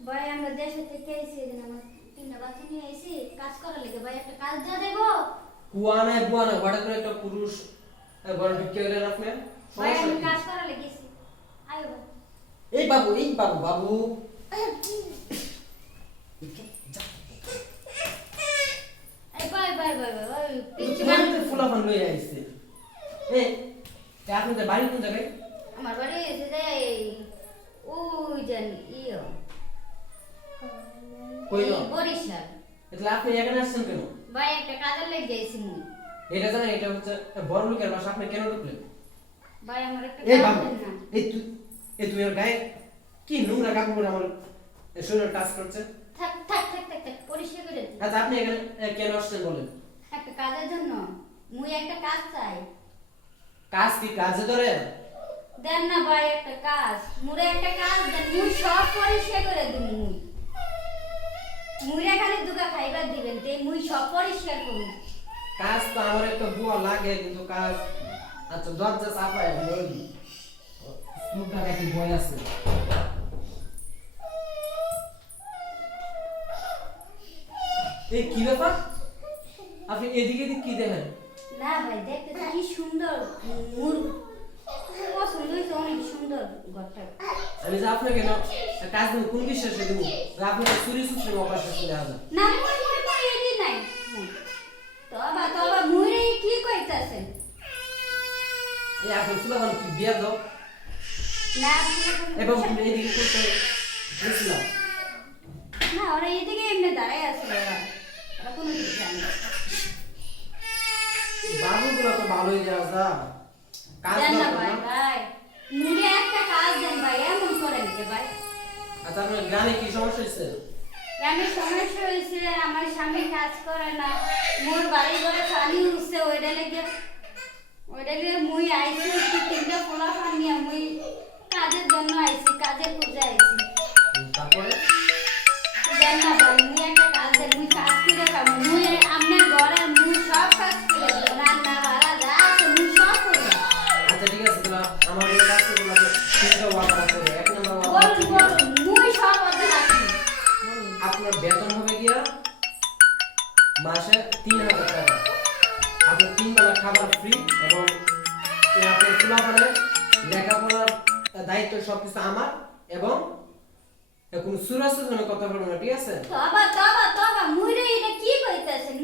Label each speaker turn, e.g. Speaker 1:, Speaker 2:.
Speaker 1: ভাই আমরা দেশে থেকে এসে এদিন আমার তিনটা বাচ্চা নিয়ে এসে কাজ করার লেগে ভাই একটা কাজ যা দেবো।
Speaker 2: কুয়া নাই কুয়া নাই হঠাৎ করে একটা পুরুষ ঘরে ঢুকিয়ে গেলেন আপনি? ভাই আমি কাজ
Speaker 1: করার লেগে এসে আয় ভাই।
Speaker 2: এই বাবু এই বাবু বাবু। ফুলাফান লই আইছে। এ আপনি বাড়ি কোন যাবে
Speaker 1: আমার বাড়ি এসে যায়
Speaker 2: তাহলে আপনি এখানে আসছেন কেন?
Speaker 1: ভাই একটা কাজের লাগি যাইছি
Speaker 2: এটা জানেন এটা হচ্ছে বড় লোকের বাসা আপনি কেন ঢুকলেন?
Speaker 1: ভাই আমার একটা এই বাবু
Speaker 2: তুই এই তুই ওর গায়ে কি নোংরা কাপড় পরে আমার শরীর টাচ করছে?
Speaker 1: থাক থাক থাক থাক থাক পরিষ্কার করে দিই।
Speaker 2: আচ্ছা আপনি এখানে কেন আসছেন বলেন?
Speaker 1: একটা কাজের জন্য মুই একটা কাজ চাই।
Speaker 2: কাজ কি কাজে ধরে?
Speaker 1: দেন না ভাই একটা কাজ। মুরে একটা কাজ দেন মুই সব পরিষ্কার করে দিই মুইরা খালি দুগা খাইবার দিবেন তে মুই সব পরিষ্কার করুন।
Speaker 2: কাজ তো আমার একটা বুয়া লাগে কিন্তু কাজ আচ্ছা দরজা চাপায় বলি মুখটা কাটি বই আছে। এই কি ব্যাপার? আপনি এদিকে এদিকে কি দেখেন?
Speaker 1: না ভাই দেখতে তো কি সুন্দর মুর পছন্দ হয়েছে অনেক সুন্দর ঘরটা।
Speaker 2: আমি যে আপনাকে না কাজ দেবো কোন বিশ্বাসে দেবো আপনাকে চুরি সুত্রে অপাশে চলে আসবে
Speaker 1: না মুই মুই মুই এদি নাই তবা তবা মুইরে কি কইতাছেন
Speaker 2: এই এখন ফুলাবান কি বিয়া দাও
Speaker 1: না এবং তুমি
Speaker 2: এদিকে করতে গেছিলাম
Speaker 1: না ওরা এদিকে এমনি দাঁড়ায় আছে ওরা ওরা কোনো কিছু জানে না
Speaker 2: বাবুগুলো তো ভালোই যাওয়া যা কাজ না ভাই
Speaker 1: ভাই মুড়ে একটা কাজ দেন ভাই এমন করেন যে ভাই
Speaker 2: আচ্ছা আপনার গ্রামে কি সমস্যা হয়েছে?
Speaker 1: আমি সমস্যা হয়েছে আমার স্বামী কাজ করে না। মোর বাড়ি ঘরে পানি উঠছে ওইটা লেগে ওইটা লেগে মুই আইছি একটু তিনটা পোলা পানি মুই কাজের জন্য আইছি কাজের খুঁজে আইছি।
Speaker 2: তারপরে?
Speaker 1: না ভাই মুই একটা কাজ দেন মুই কাজ করে খাব মুই আপনার ঘরে মুই সব কাজ করে রান্না বাড়া যা আছে মুই সব করব
Speaker 2: আচ্ছা ঠিক আছে তাহলে আমার এই কাজটা গুলো তিনটা ওয়াদা করে এক নম্বর বলুন। আপনার বেতন হবে গিয়া মাসে তিন হাজার টাকা। আপনার তিন বেলা খাবার ফ্রি এবং আপনার ফুলাফানে লেখাপড়ার দায়িত্ব সবকিছু আমার এবং কোনো সুরাসুর কথা বলব না, ঠিক আছে?
Speaker 1: বাবা বাবা বাবা মুইরে এটা কি কইতাছেন